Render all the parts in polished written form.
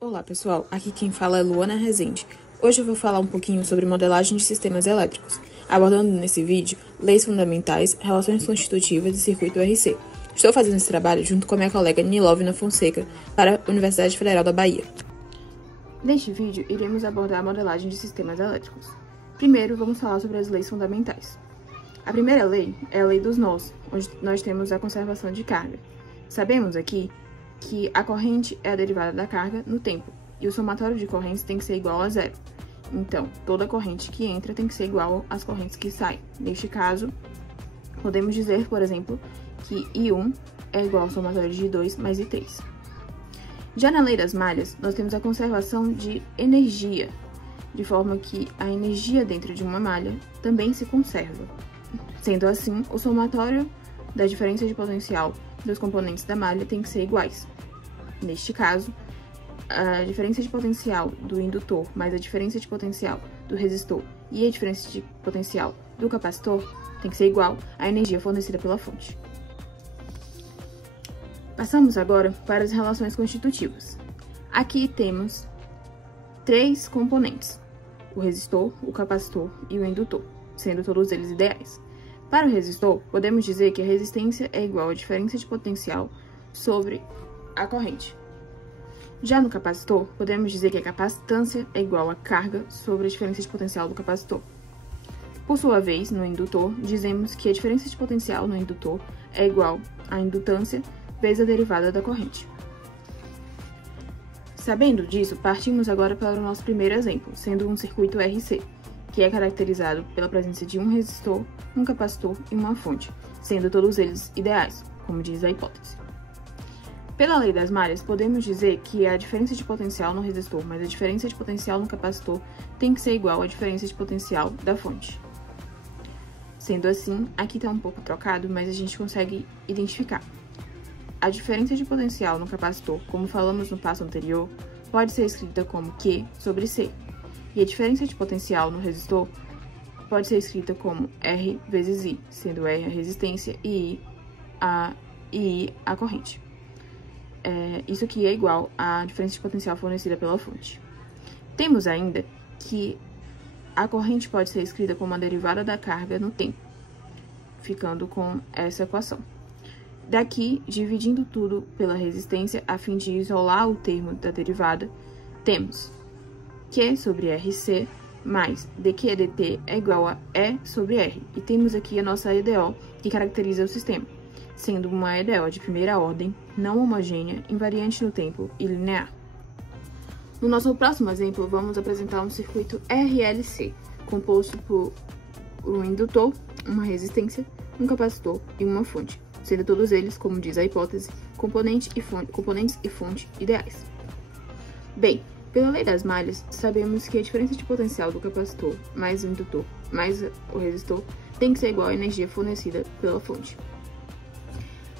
Olá pessoal, aqui quem fala é Luana Rezende. Hoje eu vou falar um pouquinho sobre modelagem de sistemas elétricos, abordando nesse vídeo leis fundamentais, relações constitutivas e circuito RC. Estou fazendo esse trabalho junto com a minha colega Nilovina Fonseca para a Universidade Federal da Bahia. Neste vídeo, iremos abordar a modelagem de sistemas elétricos. Primeiro, vamos falar sobre as leis fundamentais. A primeira lei é a lei dos nós, onde nós temos a conservação de carga. Sabemos aqui que a corrente é a derivada da carga no tempo, e o somatório de correntes tem que ser igual a zero. Então, toda corrente que entra tem que ser igual às correntes que saem. Neste caso, podemos dizer, por exemplo, que I1 é igual ao somatório de I2 mais I3. Já na lei das malhas, nós temos a conservação de energia, de forma que a energia dentro de uma malha também se conserva. Sendo assim, o somatório da diferença de potencial dos componentes da malha tem que ser iguais. Neste caso, a diferença de potencial do indutor mais a diferença de potencial do resistor e a diferença de potencial do capacitor tem que ser igual à energia fornecida pela fonte. Passamos agora para as relações constitutivas. Aqui temos três componentes: o resistor, o capacitor e o indutor, sendo todos eles ideais. Para o resistor, podemos dizer que a resistência é igual à diferença de potencial sobre a corrente. Já no capacitor, podemos dizer que a capacitância é igual à carga sobre a diferença de potencial do capacitor. Por sua vez, no indutor, dizemos que a diferença de potencial no indutor é igual à indutância vezes a derivada da corrente. Sabendo disso, partimos agora para o nosso primeiro exemplo, sendo um circuito RC, que é caracterizado pela presença de um resistor, um capacitor e uma fonte, sendo todos eles ideais, como diz a hipótese. Pela lei das malhas, podemos dizer que a diferença de potencial no resistor mais a diferença de potencial no capacitor tem que ser igual à diferença de potencial da fonte. Sendo assim, aqui está um pouco trocado, mas a gente consegue identificar. A diferença de potencial no capacitor, como falamos no passo anterior, pode ser escrita como Q sobre C, e a diferença de potencial no resistor pode ser escrita como R vezes I, sendo R a resistência e I a corrente. Isso aqui é igual à diferença de potencial fornecida pela fonte. Temos ainda que a corrente pode ser escrita como a derivada da carga no tempo, ficando com essa equação. Daqui, dividindo tudo pela resistência a fim de isolar o termo da derivada, temos Q sobre RC mais dQ dt é igual a E sobre R. E temos aqui a nossa EDO, que caracteriza o sistema, sendo uma EDO de primeira ordem, não homogênea, invariante no tempo e linear. No nosso próximo exemplo, vamos apresentar um circuito RLC, composto por um indutor, uma resistência, um capacitor e uma fonte, sendo todos eles, como diz a hipótese, componentes e fonte ideais. Bem, pela lei das malhas, sabemos que a diferença de potencial do capacitor mais o indutor mais o resistor tem que ser igual à energia fornecida pela fonte.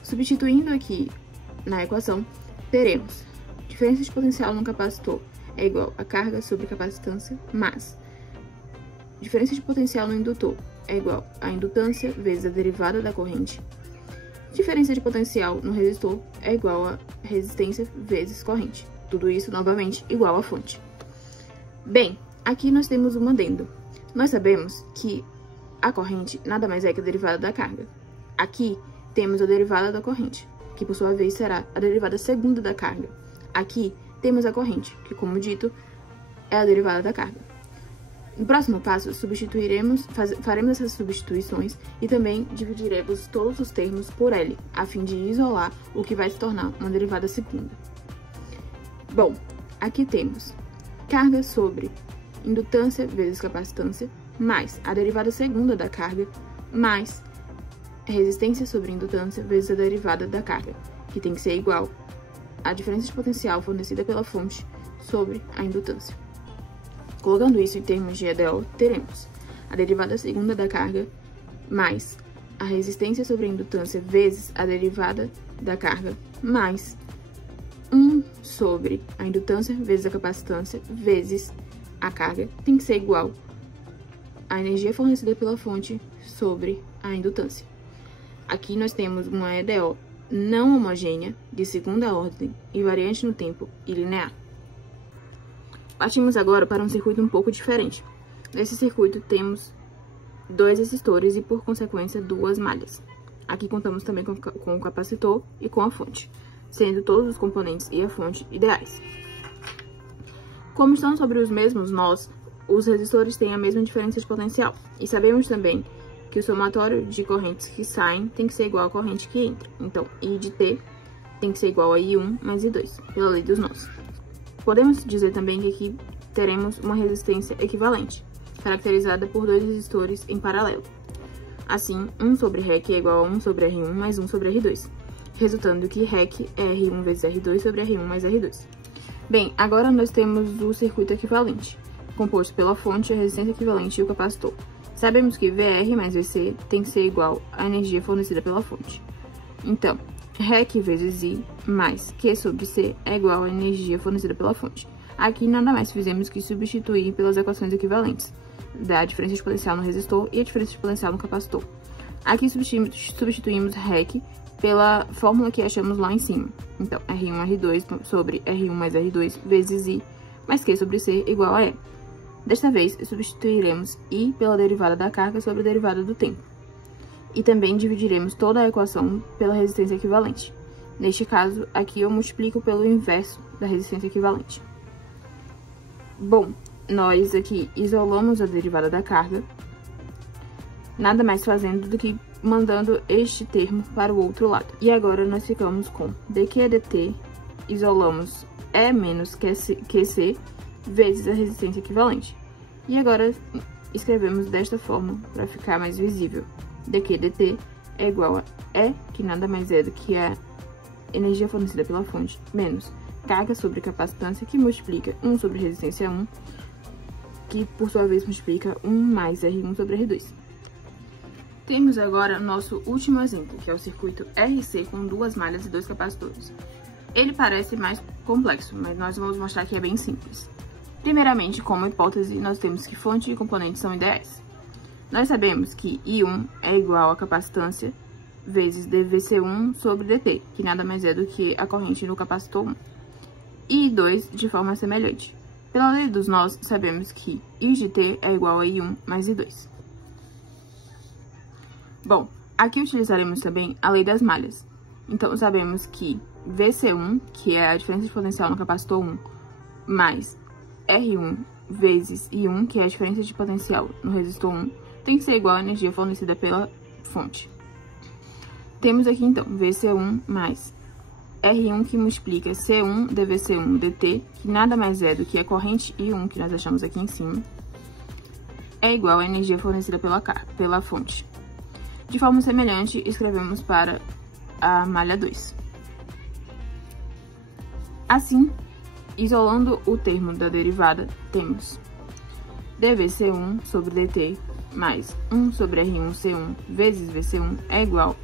Substituindo aqui na equação, teremos diferença de potencial no capacitor é igual a carga sobre capacitância, mais diferença de potencial no indutor é igual a indutância vezes a derivada da corrente. Diferença de potencial no resistor é igual a resistência vezes corrente. Tudo isso, novamente, igual à fonte. Bem, aqui nós temos um adendo. Nós sabemos que a corrente nada mais é que a derivada da carga. Aqui temos a derivada da corrente, que por sua vez será a derivada segunda da carga. Aqui temos a corrente, que, como dito, é a derivada da carga. No próximo passo, faremos essas substituições e também dividiremos todos os termos por L, a fim de isolar o que vai se tornar uma derivada segunda. Bom, aqui temos carga sobre indutância vezes capacitância, mais a derivada segunda da carga, mais resistência sobre indutância vezes a derivada da carga, que tem que ser igual à diferença de potencial fornecida pela fonte sobre a indutância. Colocando isso em termos de EDO, teremos a derivada segunda da carga mais a resistência sobre a indutância vezes a derivada da carga, mais 1 sobre a indutância vezes a capacitância vezes a carga tem que ser igual à energia fornecida pela fonte sobre a indutância. Aqui nós temos uma EDO não homogênea, de segunda ordem, invariante no tempo e linear. Partimos agora para um circuito um pouco diferente. Nesse circuito temos 2 resistores e, por consequência, 2 malhas. Aqui contamos também com o capacitor e com a fonte, sendo todos os componentes e a fonte ideais. Como estão sobre os mesmos nós, os resistores têm a mesma diferença de potencial. E sabemos também que o somatório de correntes que saem tem que ser igual à corrente que entra. Então, I de T tem que ser igual a I1 mais I2, pela lei dos nós. Podemos dizer também que aqui teremos uma resistência equivalente, caracterizada por 2 resistores em paralelo. Assim, 1 sobre REC é igual a 1 sobre R1 mais 1 sobre R2, resultando que REC é R1 vezes R2 sobre R1 mais R2. Bem, agora nós temos o circuito equivalente, composto pela fonte, a resistência equivalente e o capacitor. Sabemos que VR mais VC tem que ser igual à energia fornecida pela fonte. Então, REC vezes I mais Q sobre C é igual à energia fornecida pela fonte. Aqui nada mais fizemos que substituir pelas equações equivalentes da diferença de potencial no resistor e a diferença de potencial no capacitor. Aqui substituímos REC pela fórmula que achamos lá em cima. Então, R1, R2 sobre R1 mais R2 vezes I mais Q sobre C igual a E. Desta vez, substituiremos I pela derivada da carga sobre a derivada do tempo. E também dividiremos toda a equação pela resistência equivalente. Neste caso, aqui eu multiplico pelo inverso da resistência equivalente. Bom, nós aqui isolamos a derivada da carga, nada mais fazendo do que mandando este termo para o outro lado. E agora nós ficamos com dQ dt, isolamos E menos QC vezes a resistência equivalente. E agora escrevemos desta forma para ficar mais visível. dQ dt é igual a E, que nada mais é do que a energia fornecida pela fonte, menos carga sobre capacitância, que multiplica 1 sobre resistência 1, que por sua vez multiplica 1 mais R1 sobre R2. Temos agora nosso último exemplo, que é o circuito RC com 2 malhas e 2 capacitores. Ele parece mais complexo, mas nós vamos mostrar que é bem simples. Primeiramente, como hipótese, nós temos que fonte e componentes são ideais. Nós sabemos que I1 é igual a capacitância vezes dVc1 sobre dt, que nada mais é do que a corrente no capacitor 1. E I2 de forma semelhante. Pela lei dos nós, sabemos que I de t é igual a I1 mais I2. Bom, aqui utilizaremos também a lei das malhas. Então, sabemos que Vc1, que é a diferença de potencial no capacitor 1, mais R1 vezes I1, que é a diferença de potencial no resistor 1, tem que ser igual à energia fornecida pela fonte. Temos aqui, então, Vc1 mais R1, que multiplica C1 dVc1 dt, que nada mais é do que a corrente I1, que nós achamos aqui em cima, é igual à energia fornecida pela fonte. De forma semelhante, escrevemos para a malha 2. Assim, isolando o termo da derivada, temos dVc1 sobre dt mais 1 sobre R1C1 vezes Vc1 é igual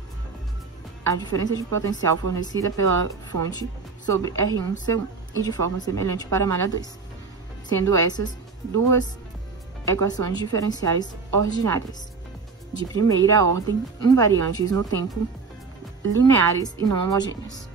à diferença de potencial fornecida pela fonte sobre R1C1, e de forma semelhante para a malha 2, sendo essas 2 equações diferenciais ordinárias, de primeira ordem, invariantes no tempo, lineares e não homogêneas.